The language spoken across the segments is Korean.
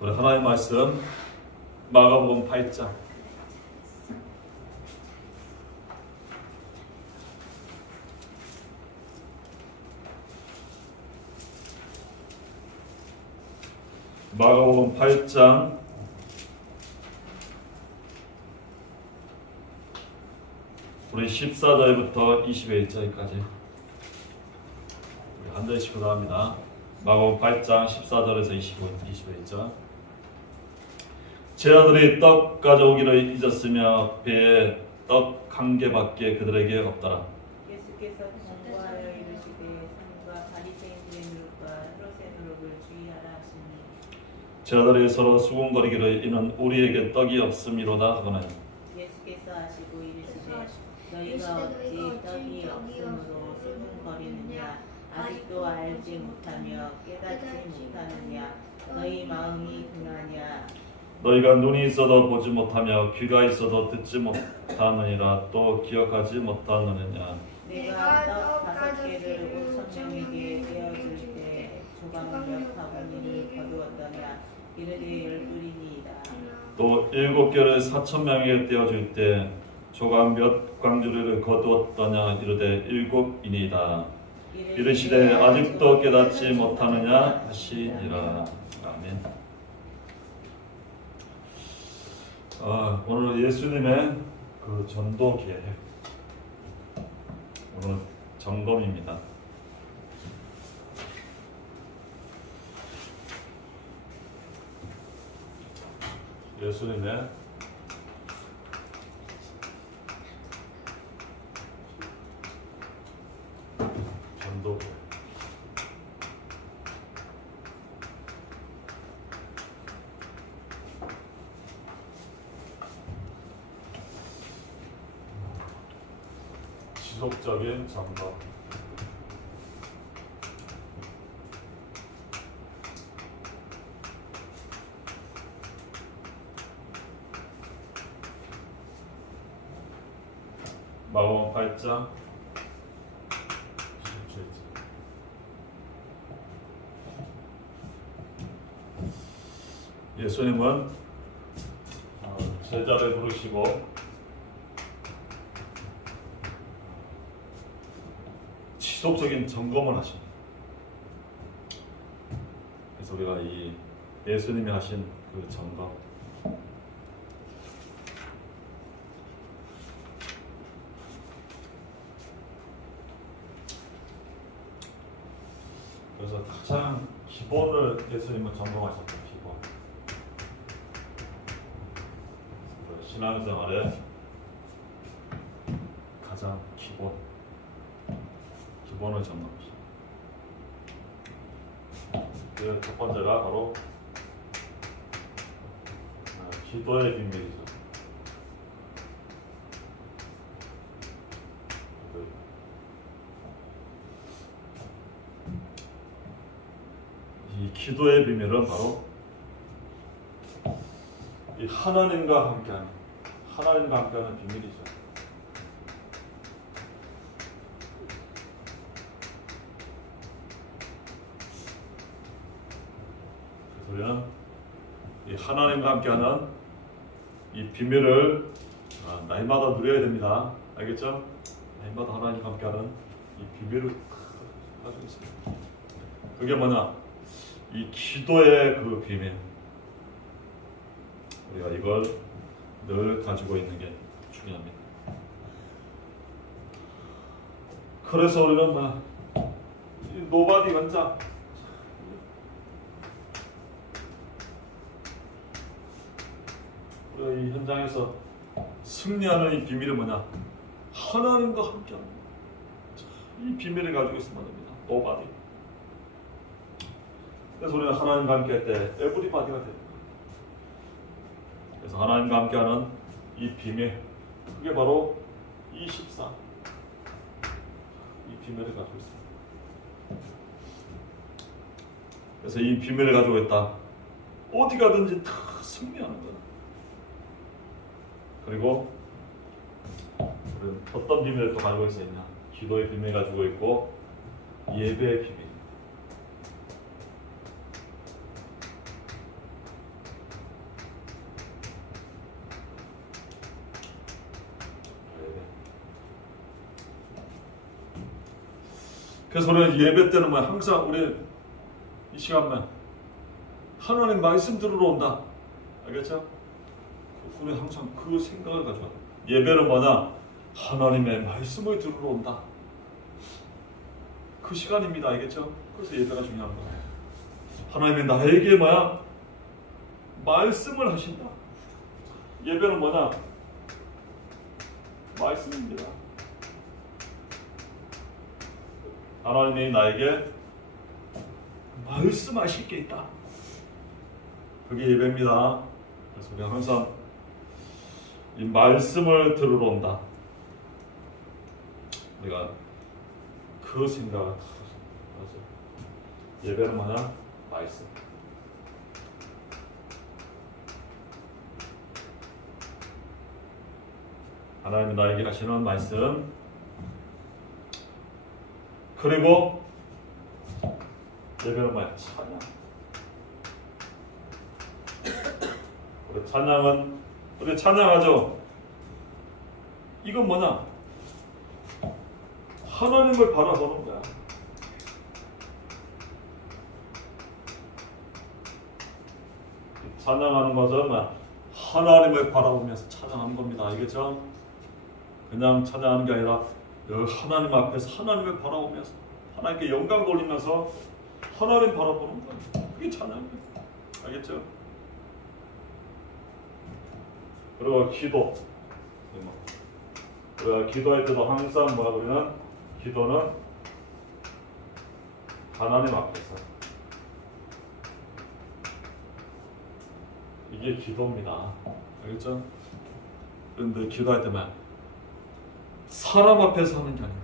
우리 하나님의 말씀 마가복음 8장 마가복음 8장 우리 14절부터 21절까지 우리 한 절씩 나옵니다. 마가복음 8장 14절에서 21절. 제 아들이 떡 가져오기를 잊었으며 배에 떡 한 개밖에 그들에게 없더라. 예수께서 경고하여 이르시되 삼가 바리새인들의 누룩과 헤롯의 누룩을 주의하라 하시니 제 아들이 서로 수군거리기를 이는 우리에게 떡이 없음이로다 하거늘. 예수께서 하시고 이르시되 너희가 어찌 떡이 없음으로 수군거리느냐 아직도 알지 못하며 깨닫지 못하느냐 너희 마음이 둔하냐. 너희가 눈이 있어도 보지 못하며 귀가 있어도 듣지 못하느니라 또 기억하지 못하느냐. 내가 떡 5개를 5,000명에게 떼어줄 때 조각 몇 바구니를 거두었더냐 이르되 12이니이다. 또 7개를 4,000명에게 떼어줄 때 조각 몇 광주리를 거두었더냐 이르되 7이니이다. 이르시되 아직도 깨닫지 못하느냐 하시니라. 아멘. 오늘 예수님의 그 전도 계획, 오늘 점검입니다. 예수님의 전도 계획. 지속적인 점검. 마가복음 8장 27절. 예수님은 제자를 부르시고 지속적인 점검을 하십니다. 그래서 우리가 이 예수님이 하신 그 점검, 그래서 가장 기본을 예수님은 점검하셨던 기본. 신앙생활의 가장 기본을 점검하십니다. 그 첫 번째가 바로 기도의 비밀이죠. 이 기도의 비밀은 바로 이 하나님과 함께하는 비밀이죠. 우리는 이 하나님과 함께하는 이 비밀을 날마다 누려야 됩니다. 알겠죠? 날마다 하나님과 함께하는 이 비밀을 가지고 있습니다. 그게 뭐냐? 이 기도의 그 비밀. 우리가 이걸 늘 가지고 있는 게 중요합니다. 그래서 우리는 노바디 원장, 이 현장에서 승리하는 이 비밀은 뭐냐? 하나님과 함께하는 이 비밀을 가지고 있으면 됩니다. 노바디. 그래서 우리는 하나님과 함께할 때 에브리바디가 됩니다. 그래서 하나님과 함께하는 이 비밀, 그게 바로 24. 이 비밀을 가지고 있습니다. 그래서 이 비밀을 가지고 있다. 어디 가든지 다 승리하는 거다. 그리고 우리는 어떤 비밀을 또 가지고 있느냐? 기도의 비밀 가지고 있고 예배의 비밀. 그래서 우리는 예배 때는 뭐 항상 우리 이 시간만 하나님 말씀 들으러 온다. 알겠죠? 우리 항상 그 생각을 가져와. 예배는 뭐냐? 하나님의 말씀을 들으러 온다. 그 시간입니다. 알겠죠? 그래서 예배가 중요한 거예요. 하나님이 나에게 뭐야? 말씀을 하신다. 예배는 뭐냐? 말씀입니다. 하나님이 나에게 말씀하실 게 있다. 그게 예배입니다. 그래서 우리가 항상 이 말씀을 들으러 온다. 우리가 그 생각을 예배는 뭐냐? 말씀. 하나님이 나에게 하시는 말씀. 그리고 예배는 뭐야? 찬양. 우리 찬양은 우리 찬양하죠. 이건 뭐냐? 하나님을 바라보는 거야. 찬양하는 것은 하나님을 바라보면서 찬양하는 겁니다. 알겠죠? 그냥 찬양하는 게 아니라 하나님 앞에서 하나님을 바라보면서 하나님께 영광 돌리면서 하나님 바라보는 거예요. 그게 찬양이에요. 알겠죠? 그리고 기도. 우리가 기도할 때도 항상 우리는 기도는 하나님 앞에서. 이게 기도입니다. 알겠죠? 그런데 기도할 때만 사람 앞에서 하는 게 아니에요.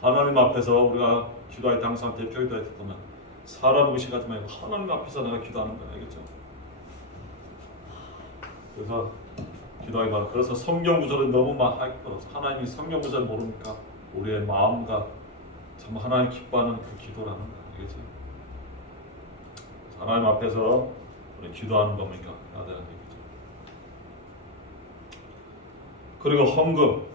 하나님 앞에서 우리가 기도할 때 항상 대표 기도할 때 보면 사람 의식하지 말고 하나님 앞에서 내가 기도하는 거야. 알겠죠? 그래서 기도하기가 그래서 성경 구절은 너무 막 하나님이 성경 구절 모르니까 우리의 마음과 참 하나님 기뻐하는 그 기도라는 거야. 알겠지? 하나님 앞에서 우리 기도하는 겁니까? 해야 되는 얘기죠. 그리고 헌금.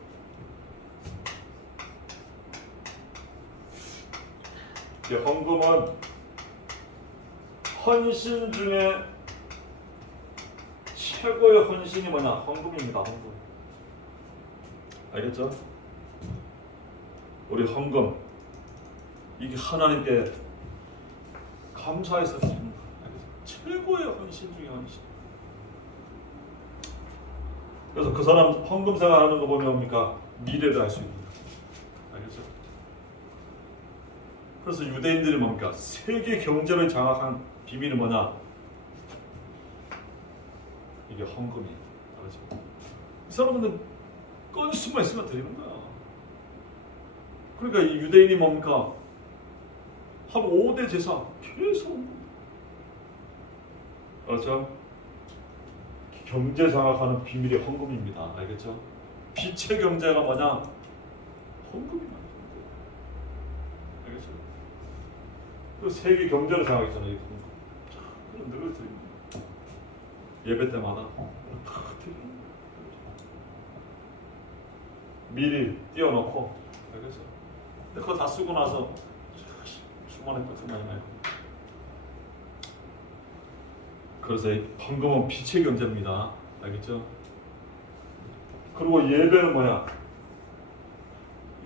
이 헌금은 헌신 중에 최고의 헌신이 뭐냐? 헌금입니다. 헌금. 알겠죠? 우리 헌금 이게 하나님께 감사해서 드리는 거예요. 최고의 헌신 중에 헌신. 그래서 그 사람 헌금 생활하는 거 보면 뭡니까? 미래를 알 수 있는 거예요. 알겠죠? 그래서 유대인들이 뭡니까? 세계 경제를 장악한 비밀이 뭐냐? 이게 헌금이에요. 알죠? 이 사람은 건수만 있으면 드리는 거야. 그러니까 이 유대인이 뭡니까? 한 5대 제사 계속 헌금. 그렇죠? 경제 장악하는 비밀이 헌금입니다. 알겠죠? 빛의 경제가 뭐냐? 헌금이다. 알겠죠? 그 세계 경제를 장악했잖아요. 이 헌금. 그럼 늘 드립니다. 예배 때마다 다 드립니다. 미리 띄워놓고, 알겠죠? 근데 그거 다 쓰고 나서 수많은 것을 많이 말고. 그래서 헌금은 빛의 경제입니다. 알겠죠? 그리고 예배는 뭐야?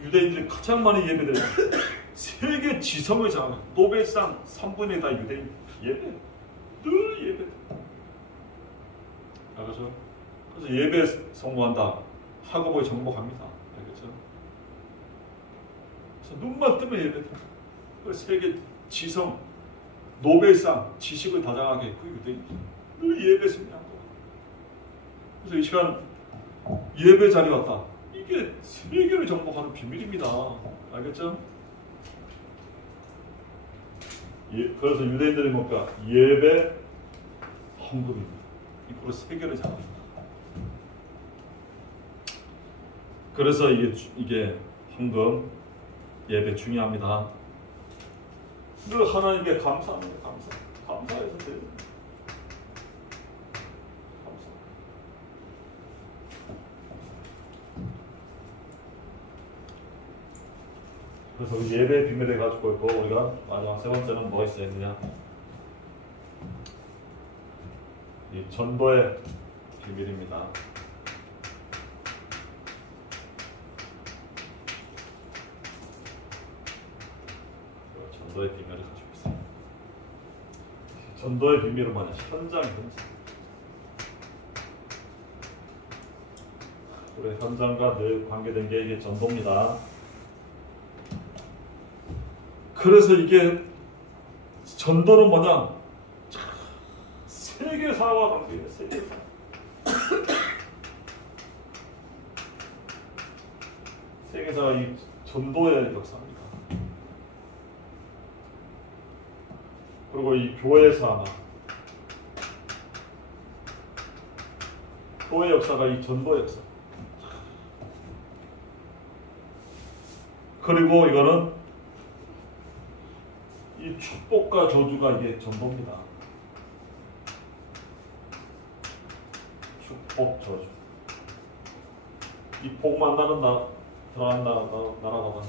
유대인들이 가장 많이 예배를 해요. 세계 지성을 장악한 노벨상 3분의 다 유대인. 예배. 늘 예배. 알겠죠? 그래서 예배 성공한다. 학업을 정복합니다. 알겠죠? 그래서 눈만 뜨면 예배. 세계 지성 노벨상 지식을 다장하게 그 유대인 늘 예배 승리한 거야. 그래서 이 시간 예배 자리 왔다. 이게 세계를 정복하는 비밀입니다. 알겠죠? 그래서 유대인들이 뭔가 예배 헌금입니다. 이걸로 세계를 장악합니다. 그래서 이게 헌금 예배 중요합니다. 늘 하나님께 감사합니다. 감사해서 드립니다. 감사. 그래서 예배 비밀을 가지고 있고 우리가 마지막 세 번째는 뭐가 있어야 되냐? 이 전도의 비밀입니다. 전도의 비밀을 가지고 있어요. 전도의 비밀은 뭐냐? 현장. 우리 현장과 늘 관계된 게 이게 전도입니다. 그래서 이게 전도는 뭐냐? 세계사와 관계해요. 세계사. 세계사가 이 전도의 역사입니다. 그리고 이 교회에서 아마 교회 역사가 이 전도 역사. 그리고 이거는 이 축복과 저주가 이게 전도입니다. 축복, 저주. 이 복 만나는 들어간 나라가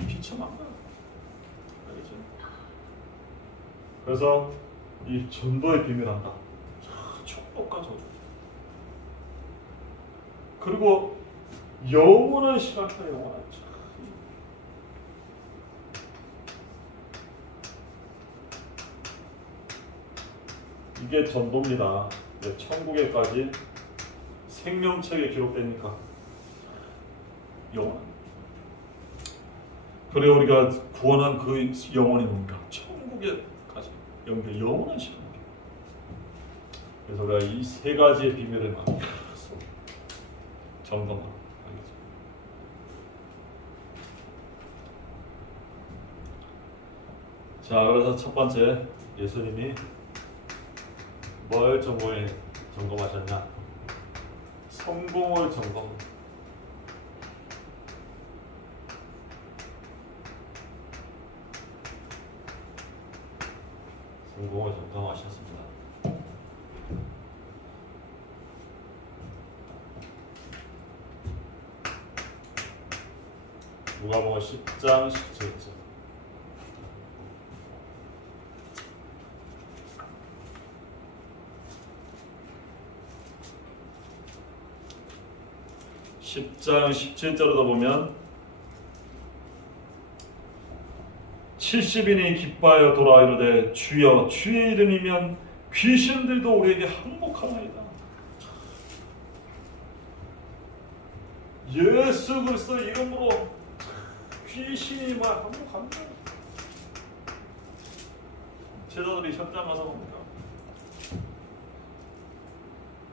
이 비참합니다. 알겠죠? 그래서 이 전도의 비밀한다. 축복과 저주. 그리고 영원한 시간과 영원한 차. 이게 전도입니다. 천국에까지 생명책에 기록되니까 영원. 그래 우리가 구원한 그 영혼이 뭔가 천국에까지 연결 영원한 시간. 그래서 우리가 이 세 가지의 비밀을 점검하고 알겠죠? 자, 그래서 첫 번째 예수님이 뭘 점검하셨냐? 성공을 점검. 성공을 점검하셨습니다. 누가복음 10장 17절. (10장 17절에도) 보면 70인이 기뻐하여 돌아와 이르되 주여 주의 이름이면 귀신들도 우리에게 항복하나이다. 예수 그리스도 이름으로 귀신이 막 항복합니다. 제자들이 현장 가서 봅니다.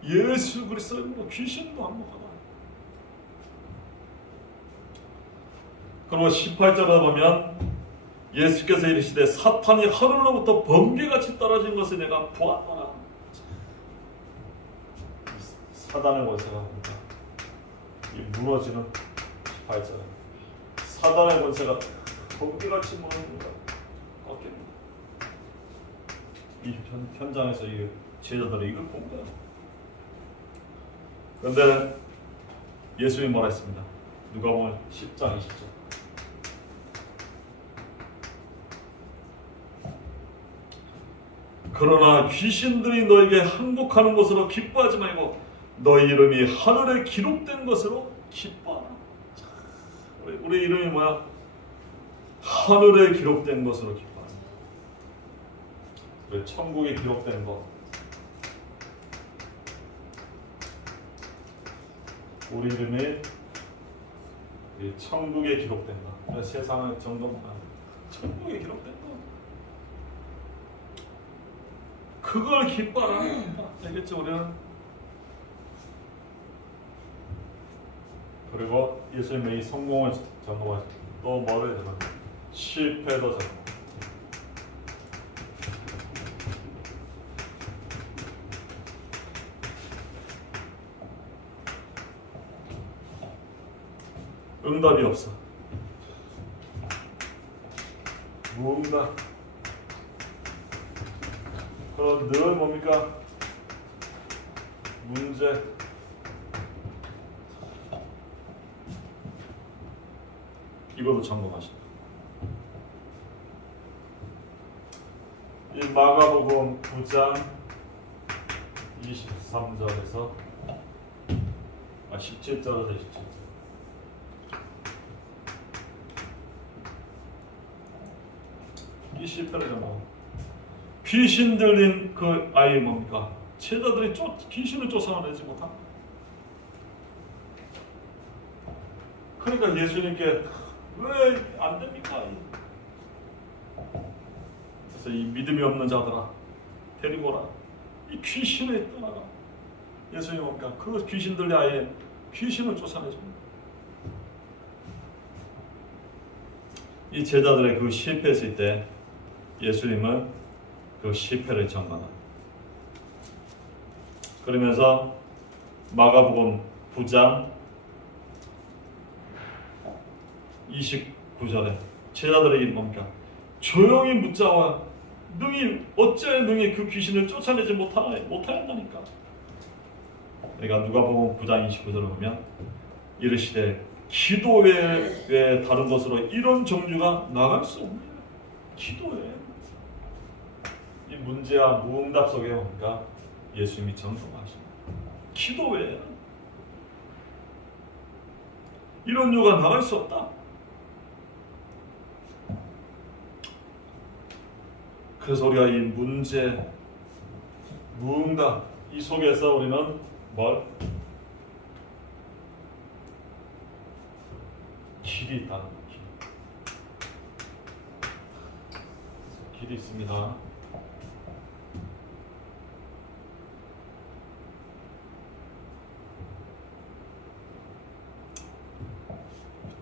예수 그리스도 이름으로 귀신도 항복하다. 그리고 18절에 보면 예수께서 이르시되 사탄이 하늘로부터 번개같이 떨어진 것을 내가 보았노라. 사단의 권세가 뭡니까? 이 무너지는 18절. 사단의 권세가 번개같이 무너지는 것 같겠습니다. 이 현장에서 이 제자들이 이걸 본 거예요. 그런데 예수님이 뭐라 했습니다. 누가복음 10장 20절. 그러나 귀신들이 너에게 항복하는 것으로 기뻐하지 말고 너희 이름이 하늘에 기록된 것으로 기뻐하라. 우리 이름이 뭐야? 하늘에 기록된 것으로 기뻐하라. 우리 천국에 기록된 것. 우리 이름이 천국에 기록된 것. 세상의 점검하는 천국에 기록된 것. 그걸 기뻐하라. 알겠죠? 우리는. 그리고 예수님의 이 성공을 점검하시고 또 뭐를 해야 되나? 실패도 점검. 응답이 없어. 무응답. 그럼 늘 뭡니까? 문제. 이것도 점검하시다. 이 마가복음 9장 23절에서 17절에서 17절. 이 실패를 뭐 귀신 들린 그 아이 뭡니까? 제자들이 귀신을 쫓아내지 못한. 그러니까 예수님께 왜 안 됩니까? 그래서 이 믿음이 없는 자들아 데리고 오라. 이 귀신을 떠나가. 예수님 뭡니까? 그 귀신 들린 아이의 귀신을 쫓아내죠. 이 제자들의 그 실패했을 때 예수님은 그 실패를 전망합니다. 그러면서 마가복음 9장 29절에 제자들에게 뭡니까? 조용히 묻자와 어찌하여 능히 그 귀신을 쫓아내지 못하였나니까. 그러니까 누가복음 9장 29절을 보면 이르시되 기도 외에 다른 것으로 이런 종류가 나갈 수 없느냐. 기도 외에. 이 문제와 무응답 속에 뭡니까? 예수님이 전송하십니다. 기도 외에는 이런 요가 나갈 수 없다. 그래서 우리가 이 문제, 무응답 이 속에서 우리는 뭘? 길이 있다는 거. 길이 있습니다.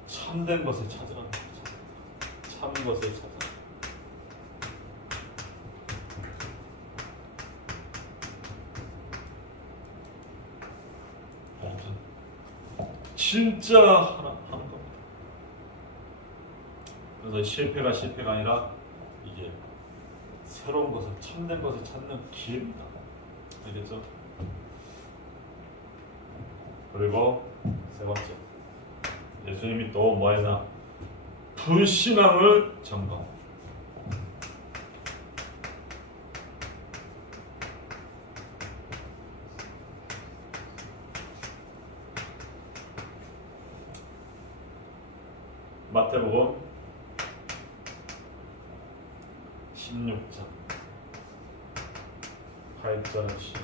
참된 것을 찾으라. 참 것을 찾으라. 진짜 하는 겁니다. 그래서 실패가 아니라 이게 새로운 것을, 참된 것을 찾는 기회입니다. 알겠죠? 그리고 세 번째, 예수님이 또 뭐 했나? 불신앙을 점검. 마태복음 16장 8절 10절.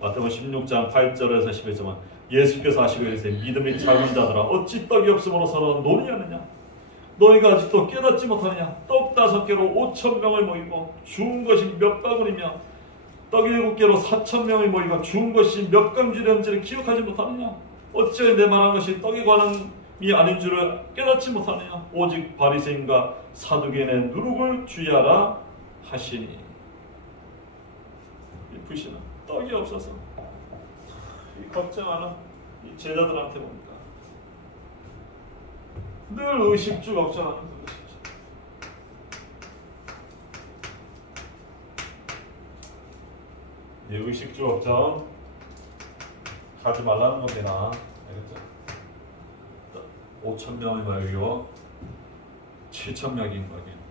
마태복음 16장 8절에서 11절은 예수께서 하시고 이르시되 믿음이 작은 자들아 어찌 떡이 없음으로서는 논의하느냐. 너희가 아직도 깨닫지 못하느냐. 떡 5개로 5,000명을 먹이고 주운 것이 몇 바구니며 떡이 7개로 4,000명이 모이고 주운 것이 몇 강주련지를 기억하지 못하느냐. 어찌하여 내 말한 것이 떡에 관함이 아닌 줄을 깨닫지 못하느냐. 오직 바리새인과 사두개인의 누룩을 주의하라 하시니. 이 불신은 떡이 없어서 이 걱정하는 이 제자들한테 봅니까? 늘 의식주 걱정하는 그것이죠. 이 의식주 걱정 하지 말라는 겁니다. 알겠죠? 5,000명을 말고 7,000명인 거예요.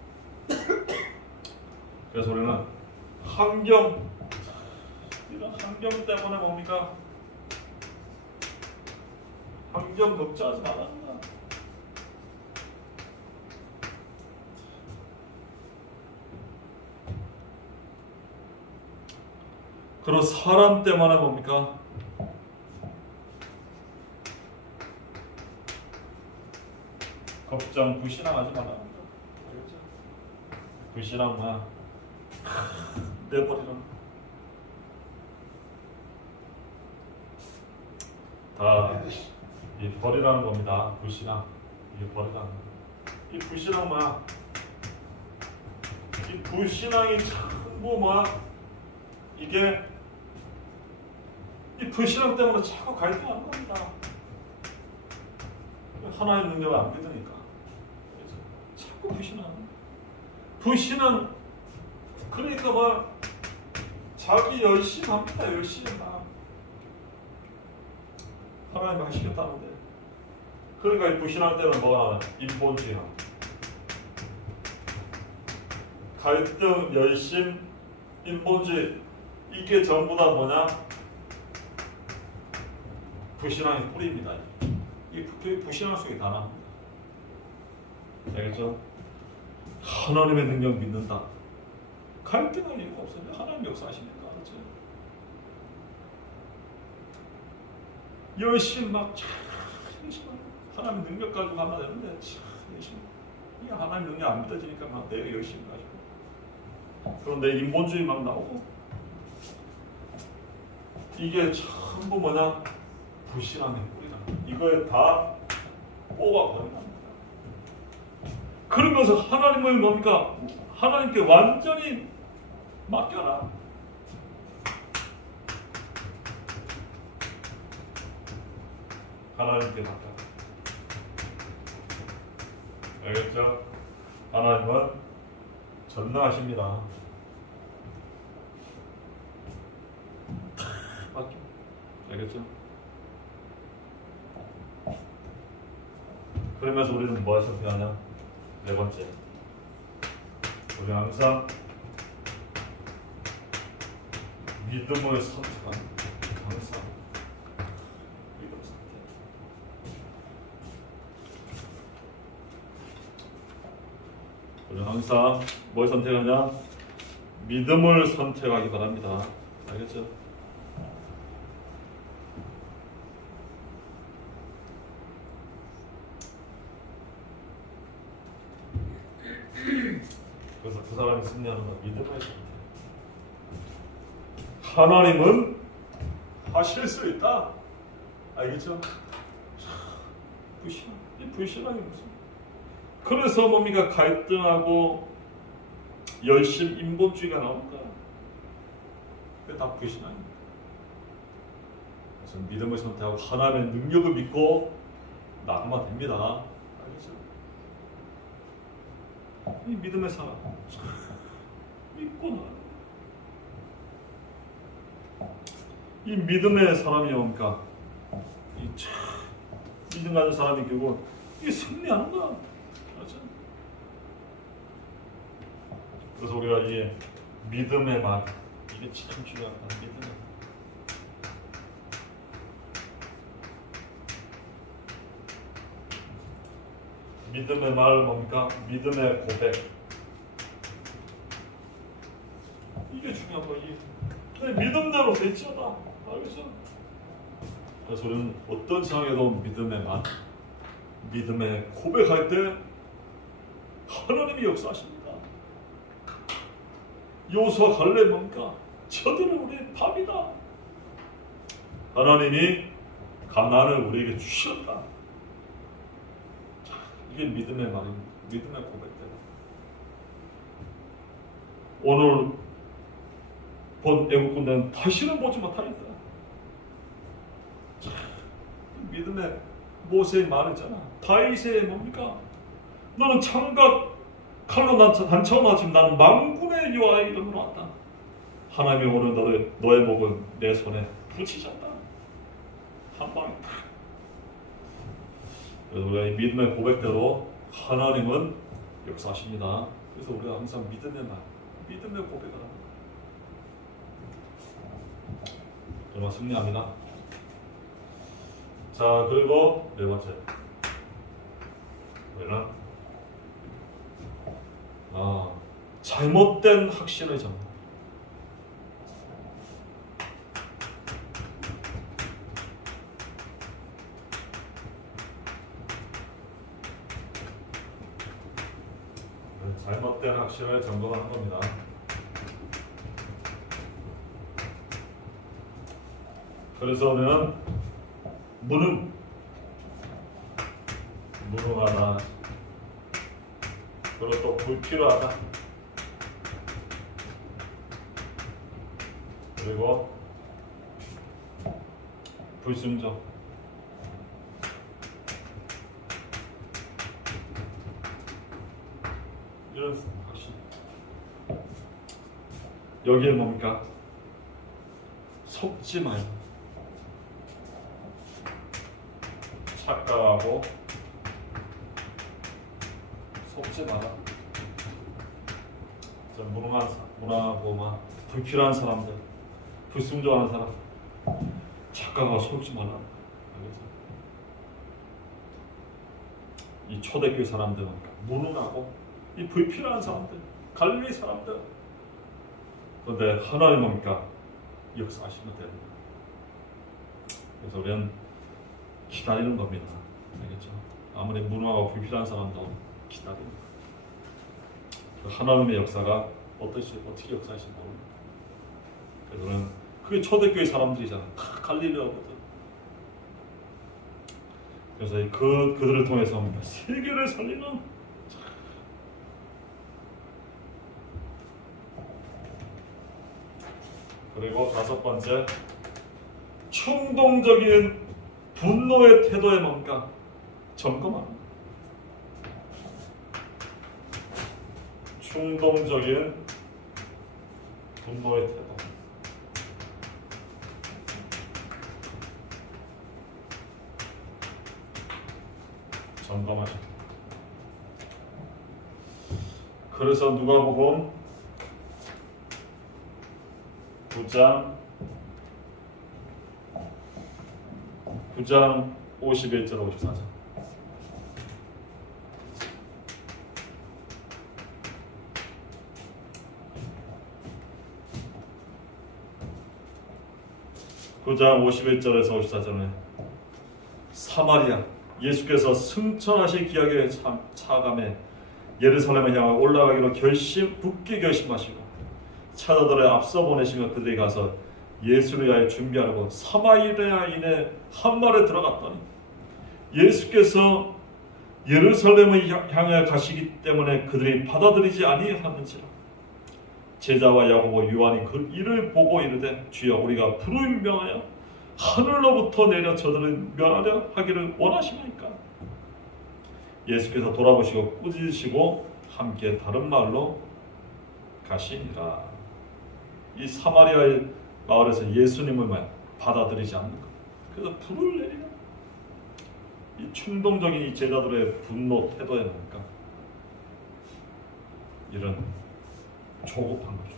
그래서 우리는 이런 환경 때문에 뭡니까? 환경 걱정하지 말라는 거야. 그리고 사람 때문에 뭡니까? 걱정, 불신앙하지 말라는 거야. 알겠죠? 불신앙 뭐야? 내버리는 다 이 버리라는 겁니다. 불신앙. 이게 버리라는 거. 이 불신앙 뭐야? 이 불신앙이 전부 뭐야? 이게 이 불신앙 때문에 자꾸 갈등하는 겁니다. 하나의 능력을 안 믿으니까. 그래서 자꾸 불신앙. 그러니까 뭐 자기 열심히 합니다. 열심히 막 하나님 하시겠다는데 그러니까 이 불신할 때는 뭐가 인본주의, 갈등, 열심, 인본주의, 이게 전부 다 뭐냐? 불신앙의 뿌리입니다. 이 불신앙 속에 다 나옵니다. 알겠죠? 하나님의 능력 믿는다. 갈등할 이유가 없어요. 하나님 역사하시니까. 그렇죠? 열심 막 하나님 능력 가지고 하면 되는데 열심 이 하나님 능력 안 믿어지니까 막 내가 열심히 가지고 그런데 인본주의 막 나오고 이게 전부 뭐냐? 불신앙의 뿌리다. 이거에 다 뽑아버리는 겁니다. 그러면서 하나님을 뭡니까? 하나님께 완전히 맡겨라. 하나님께 맡겨라. 알겠죠? 하나님은 전능하십니다. 맡겨. 알겠죠? 그러면서 우리는 뭐 하셔야 하냐? 네 번째, 우리 항상 믿음을 선택하는, 항상 믿음 선택. 우리 항상 뭘 선택하냐? 믿음을 선택하기 바랍니다. 알겠죠? 그래서 그 사람이 승리하는 건 믿음의 선택. 하나님은 하실 수 있다. 알겠죠? 불신앙. 이 불신앙이 무슨? 그래서 뭡니까? 갈등하고 열심 인본주의가 나온다. 그게 다 불신앙입니다. 그래서 믿음을 선택하고 하나님의 능력을 믿고 나가면 됩니다. 알겠죠? 이 믿음의 사람 믿고 나. 이 믿음의 사람이 뭡니까? 이 믿음 가진 사람이 결국 이 승리하는 거야. 맞죠? 그래서 우리가 이 믿음의 말, 이게 참 중요하다. 믿음의 말 뭡니까? 믿음의 고백. 이게 중요한 거지. 믿음대로 되지어다. 알겠어? 그래서 우리는 어떤 상황에도 믿음의 말, 믿음의 고백할 때 하나님이 역사하십니다. 여호수아 갈렙 뭡니까? 저들은 우리의 밥이다. 하나님이 가나안을 우리에게 주셨다. 이게 믿음의 말입니다. 믿음의 고백대로. 오늘 본 애국 군대는 다시는 보지 못하겠다. 믿음의 모세의 말이잖아. 다윗의 뭡니까? 너는 창과 칼로 단차고 나지만 나는 만군의 여호와의 이름으로 왔다. 하나님이 오늘 너의 목을 내 손에 붙이셨다. 한 방에 탁. 그래서 우리가 이 믿음의 고백대로 하나님은 역사하십니다. 그래서 우리가 항상 믿음의 말, 믿음의 고백을 합니다. 그러면 승리합니다. 자, 그리고 네 번째, 우리는 잘못된 확신을 접는. 잘못된 확신을 점검하는 겁니다. 그래서 우리는 무능하다. 그리고 또 불필요하다. 그리고 불순종. 이런 확신. 여기에 뭡니까? 속지 말고 착각하고 속지 마라. 무능하고 막 불필요한 사람들, 불순종하는 사람, 착각하고 속지 마라. 알겠죠? 이 초대교회 사람들은 무능하고 이 불필요한 사람들, 갈릴리 사람들. 그런데 하나님 뭡니까? 역사하시면 됩니다. 그래서 우리는 기다리는 겁니다. 알겠죠? 아무리 무능하고 불필요한 사람도 기다립니다. 그 하나님의 역사가 어떻게 역사하실지 모릅니다. 그래서 우리는 그게 초대교회 사람들이잖아. 다 갈릴리거든. 그래서 그들을 통해서 세계를 살리는 그리고 다섯 번째, 충동적인 분노의 태도에 뭔가 점검합니다. 충동적인 분노의 태도. 점검하죠. 그래서 누가복음 9장 51절 54절. (9장 51절에서 54절에) 사마리아 예수께서 승천하실 기약에 차감해 예루살렘을 향해 올라가기로 굳게 결심하시고 차도들을 앞서 보내시며 그들이 가서 예수를 위하여 준비하려고 사마리아인의 한 마을에 들어갔더니 예수께서 예루살렘을 향해 가시기 때문에 그들이 받아들이지 아니하는지라. 제자와 야고보 요한이 그 일을 보고 이르되 주여 우리가 불임명하여 하늘로부터 내려 저들을 멸하려 하기를 원하시나이까. 예수께서 돌아보시고 꾸짖으시고 함께 다른 마을로 가시니라. 이 사마리아의 마을에서 예수님을 받아들이지 않는 것. 그래서 불을 내리는 이 충동적인 이 제자들의 분노 태도에 보니까 이런 조급한 거죠.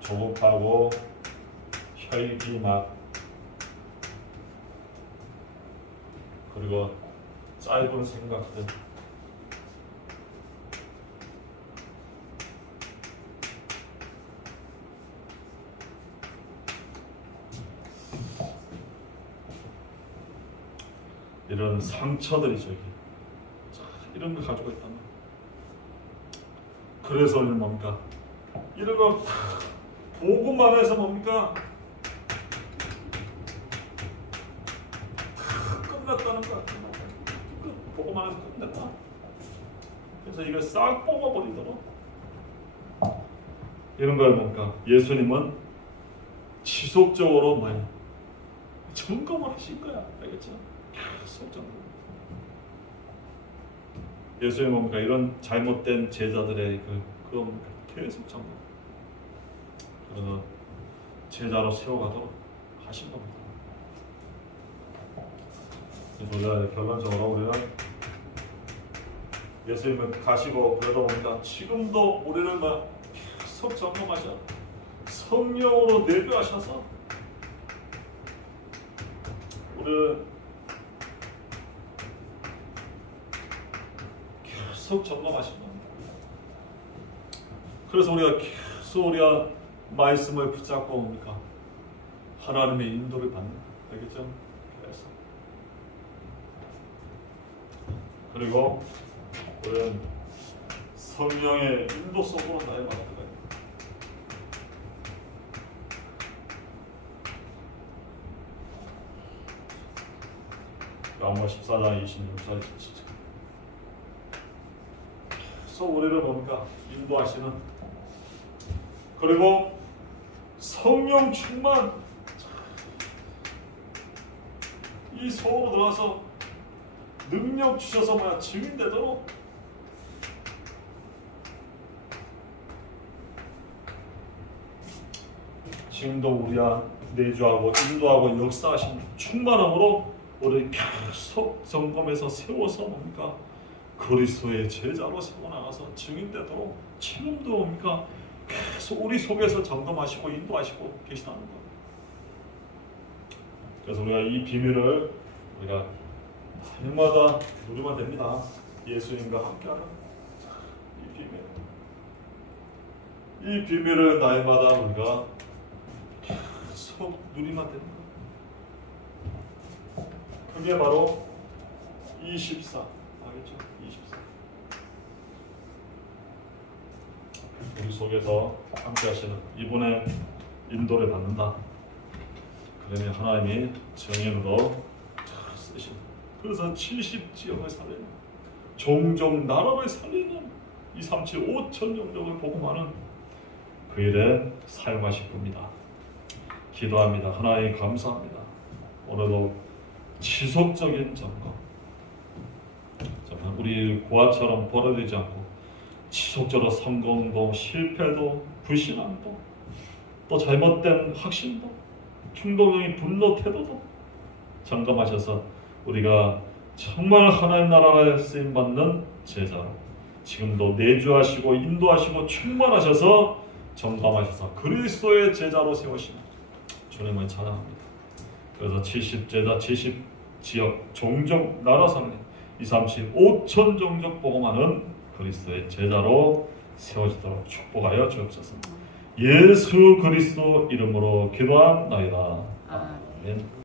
조급하고 혈기막 그리고 짧은 생각들. 이런 상처들이죠. 이런 걸 가지고 있단 말이에요. 그래서 뭡니까? 이런 거 보고만 해서 뭡니까? 끝났다는 거야. 보고만 해서 끝냈다. 그래서 이걸 싹 뽑아버리도록 이런 걸 뭡니까? 예수님은 지속적으로 많이 점검을 하신 거야. 알겠죠? 계속 점검. 예수님은 뭡니까? 이런 잘못된 제자들의 그거 뭡니까? 계속 점검. 그래서 제자로 세워가도록 하신 겁니다. 그래서 결론적으로 우리는 예수님은 가시고 그러다 봅니다. 지금도 우리를 계속 점검하셔. 성령으로 내주하셔서 우리를 계속 점검하신 겁니다. 그래서 우리가 계속 말씀을 붙잡고 옵니까? 하나님의 인도를 받는 거예요. 알겠죠? 계속. 그리고 우리는 성령의 인도 속으로 나의 말을 요한복음 14장 26절 27절. 계속 우리를 뭡니까? 인도하시는. 그리고 성령 충만. 이 속으로 들어가서 능력 주셔서 증인되도록 지금도 우리와 내주하고 인도하고 역사하신 충만함으로 우리 계속 점검해서 세워서 뭡니까? 그리스도의 제자로 세워나가서 증인되도록 지금도 뭡니까? 계속 우리 속에서 점검하시고 인도하시고 계시다는 것. 그래서 우리가 이 비밀을 우리가 날마다 누리면 됩니다. 예수님과 함께하는 이 비밀. 이 비밀을 날마다 우리가 계속 누리면 됩니다. 그게 바로 24. 알겠죠? 24. 우리 속에서 함께 하시는 이분의 인도를 받는다. 그러면 하나님이 정인으로 쓰신다. 그래서 70지역을 살리는, 종종 나라를 살리는 237 5천 영역을 복음하는 그 일에 사용하실 겁니다. 기도합니다. 하나님 감사합니다. 오늘도 지속적인 점검, 정말 우리 고아처럼 버려지지 않고 지속적으로 성공도 실패도 불신앙도 또 잘못된 확신도 충동적인 분노 태도도 점검하셔서 우리가 정말 하나님 나라에 쓰임받는 제자로 지금도 내주하시고 인도하시고 충만하셔서 점검하셔서 그리스도의 제자로 세우시는 주님을 찬양합니다. 그래서 70제자 70지역 종족 나라 살림 237 5천 종족 복음하는 그리스도의 제자로 세워지도록 축복하여 주옵소서. 예수 그리스도 이름으로 기도합나이다. 아멘.